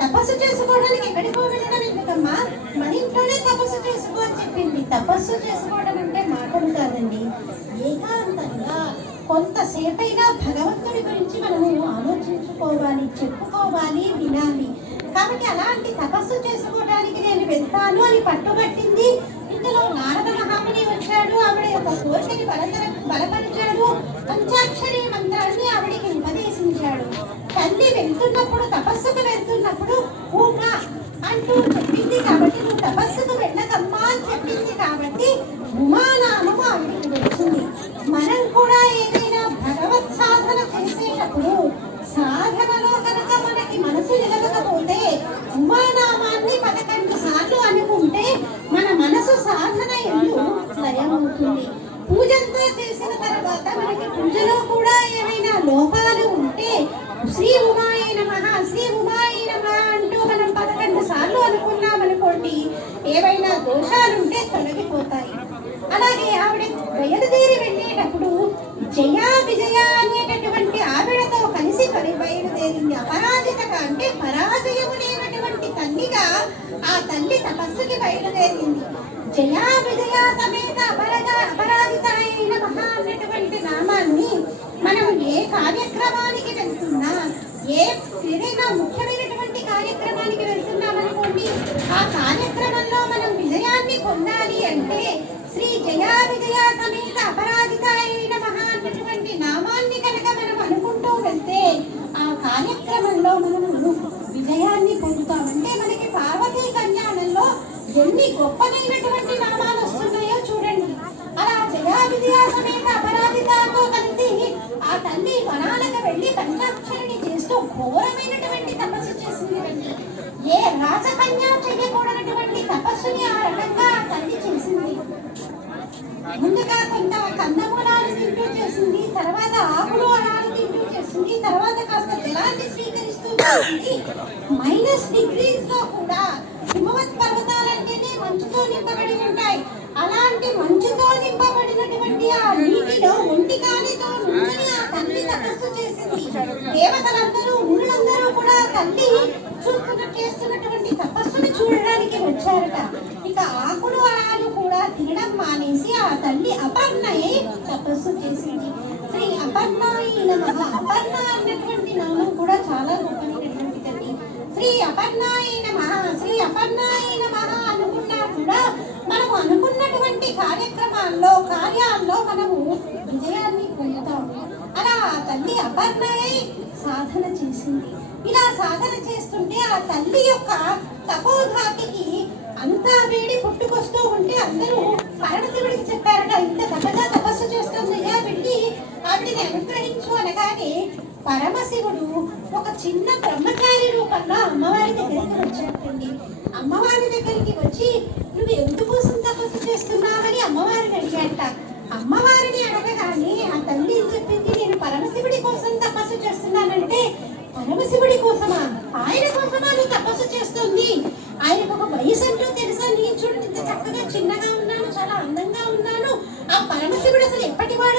తపస్సు చేసుకోవడానికి ఎక్కడికో వెళ్ళడం ఎందుకమ్మా, మన ఇంట్లోనే తపస్సు చేసుకో అని చెప్పింది. తపస్సు చేసుకోవడం అంటే మాటలు కాదండి, ఏకాంతంగా కొంతసేపైనా భగవంతుడి గురించి మనము ఆలోచించుకోవాలి, చెప్పుకోవాలి, వినాలి. కాబట్టి అలాంటి తపస్సు చేసుకోవడానికి నేను వెళ్తాను అని పట్టుబట్టింది. ఇందులో నారద మహాముని వచ్చాడు, ఆవిడ యొక్క కోరికని బలపరిచాడు, పంచాక్షరి మంత్రాన్ని ఆవిడికి ఉపదేశించాడు. తల్లి వెళ్తున్నప్పుడు, తపస్సుకు వెళ్తున్నప్పుడు ఊమా అంటూ చెప్పింది కాబట్టి, నువ్వు తపస్సుకు వెళ్ళకమ్మా అని చెప్పింది కాబట్టి ఉమానామము ఆవిడికి వచ్చింది. మనం కూడా ఏదైనా భగవత్ సాధన చేసేటప్పుడు సాధనలో కనుక మనకి మనసు నిలవకపోతే ఉమానామాన్ని 11 సార్లు అనుకుంటే మన మనసు సాధన ఎందు లయమవుతుంది. పూజంతా చేసిన తర్వాత మనకి పూజలో కూడా ఏమైనా లోపాలు ఉంటే శ్రీ ఉమాయ నమః, శ్రీ ఉమాయ నమః అంటూ మనం 11 సార్లు అనుకున్నామనుకోండి, ఏవైనా దోషాలుంటే తొలగిపోతాయి. అలాగే ఆవిడ బయలుదేరి వెళ్ళేటప్పుడు జయ విజయ అనేటటువంటి ఆవిడతో కలిసి బయలుదేరింది. అపరాజితగా అంటే పరాజయము లేనటువంటి తల్లిగా ఆ తల్లి తపస్సుకి బయలుదేరింది. జయ విజయ సమేత అపరాజితాయ నమః అన్నటువంటి నామాన్ని మనం ఏ కార్యక్రమానికి వెళ్తున్నా, ఏదైనా ముఖ్యమైనటువంటి కార్యక్రమానికి వెళ్తున్నామనుకోండి, ఆ కార్యక్రమంలో మనం విజయాన్ని పొందాలి అంటే శ్రీ జయ విజయ సమేత అపరాజితాయ నమః అన్నటువంటి నామాన్ని కనుక మనం అనుకుంటూ వెళ్తే ఆ కార్యక్రమంలో మనము విజయాన్ని పొందుతామంటే మనకి పార్వతీ కళ్యాణంలో ఎన్ని గొప్పనైనటువంటి నామాలు వస్తున్నాయో చూడండి. అలా జయ విజయ సమేత అపరాజితతో కలిసి ఆ తల్లి వనాలకు వెళ్ళి పంచాక్షరిని చేస్తూ ఘోరమైనటువంటి తపస్సు చేసింది. ఏ రాజకన్య చేయకూడనటువంటి తపస్సుని ఆ రకంగా ఆ తల్లి చేసింది. ముందుగా కొంత కందమూలాలు తింటూ చేసింది, తర్వాత ఆకులు అరాలు తింటూ చేసింది, తర్వాత కాస్త జలాన్ని స్వీకరిస్తూ చేసింది. -డిగ్రీస్ లో కూడా హిమవత్ పర్వతాలంటేనే మంచుతో నింపబడి ఉంటాయి. అలాంటి మంచుతో నింపబడినటువంటి ఆ నీటిలో ఒంటి కాలితో నుంచుని ఆ తల్లి తపస్సు చేసింది. దేవతలందరూ, మునులందరూ కూడా తల్లి చేస్తున్నటువంటి తపస్సుని చూడడానికి వచ్చారట. ఇక ఆకులు అరాలు కూడా తినడం మానేసి ఆ తల్లి అపర్ణయే తపస్సు చేసింది. శ్రీ అపర్ణాయ నమః. అపర్ణ అన్నటువంటి నామం కూడా చాలా గొప్పమైనటువంటి తల్లి. శ్రీ అపర్ణాయ నమః, శ్రీ అపర్ణాయ నమః అనుకున్నా కూడా మనము అనుకున్నటువంటి కార్యాల్లో మనము విజయాన్ని పొందుతాము. అలా ఆ తల్లి అపర్ణయే సాధన చేసింది. ఇలా సాధన చేస్తుంటే ఆ తల్లి యొక్క తపోధాటికి అంతా వేడి పుట్టుకొస్తూ ఉంటే అందరూ పరమశివుడికి చెప్పారట, ఇంత గొప్పగా తపస్సు చేస్తుందయ్యా, వెళ్ళి ఆవిడిని అనుగ్రహించు అనగానే పరమశివుడు ఒక చిన్న బ్రహ్మచారి రూపంలో అమ్మవారి దగ్గరికి వచ్చాడండి. అమ్మవారి దగ్గరికి వచ్చి నువ్వు ఎందుకోసం తపస్సు చేస్తున్నావని అమ్మవారిని అడిగాట. అమ్మవారిని అడగగానే ఆ తల్లి ఏం చెప్పింది, నేను పరమశివుడి కోసం తపస్సు చేస్తున్నానంటే, పరమశివుడి కోసమా, ఆయన కోసమా నువ్వు తపస్సు చేస్తుంది? ఆయనకు ఒక వయసు అంటూ తెలుసా? నేను చూడండి ఇంత చక్కగా చిన్నగా ఉన్నాను, చాలా అందంగా ఉన్నాను. ఆ పరమశివుడు అసలు ఎప్పటివాడు